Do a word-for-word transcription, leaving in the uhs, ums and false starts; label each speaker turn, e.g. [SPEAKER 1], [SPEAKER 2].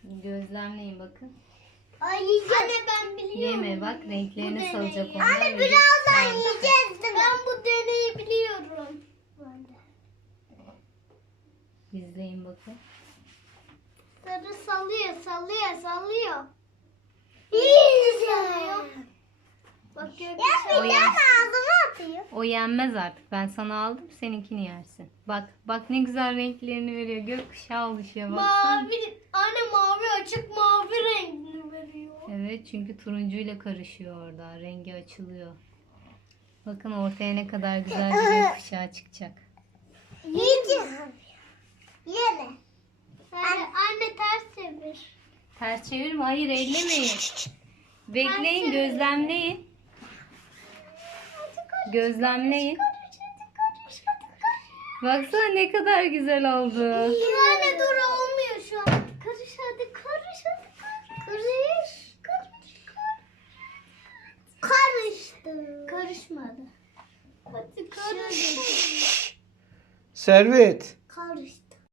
[SPEAKER 1] Gözlemleyin bakın.
[SPEAKER 2] Ay yiyeceğim. Anne ben biliyorum.
[SPEAKER 1] Yeme bak, renklerini
[SPEAKER 2] Bu
[SPEAKER 1] salacak
[SPEAKER 2] deneyi.
[SPEAKER 1] onlar.
[SPEAKER 2] Anne
[SPEAKER 1] ve
[SPEAKER 2] birazdan
[SPEAKER 1] sal-
[SPEAKER 2] yiyeceğiz değil mi? Ben bu deneyi biliyorum.
[SPEAKER 1] İzleyin bakın.
[SPEAKER 2] Sarı sallıyor, sallıyor, sallıyor. Yiyeceğim. Bak
[SPEAKER 1] O
[SPEAKER 2] gökyüzü
[SPEAKER 1] yen-
[SPEAKER 2] ağzıma atıyor.
[SPEAKER 1] O yenmez artık. Ben sana aldım, seninkini yersin. Bak, bak ne güzel renklerini veriyor. Gökkuşağı oluşuyor. Baksana.
[SPEAKER 2] Mavi, anne mavi açık mavi rengini veriyor.
[SPEAKER 1] Evet, çünkü turuncuyla karışıyor orada. Rengi açılıyor. Bakın ortaya ne kadar güzel bir gökkuşağı çıkacak.
[SPEAKER 2] Yiyeceğim. Yeme. Anne, anne ters çevir.
[SPEAKER 1] Ters çevirme. Hayır, ellemeyin. Bekleyin, gözlemleyin. Gözlemleyin. Baksana ne kadar güzel oldu.
[SPEAKER 2] Dur anne dur olmuyor şu an. Karış hadi karış hadi karış. Karış. Karış. Karıştı. Karışmadı. Hadi karış.
[SPEAKER 3] Servet.
[SPEAKER 2] Karıştı.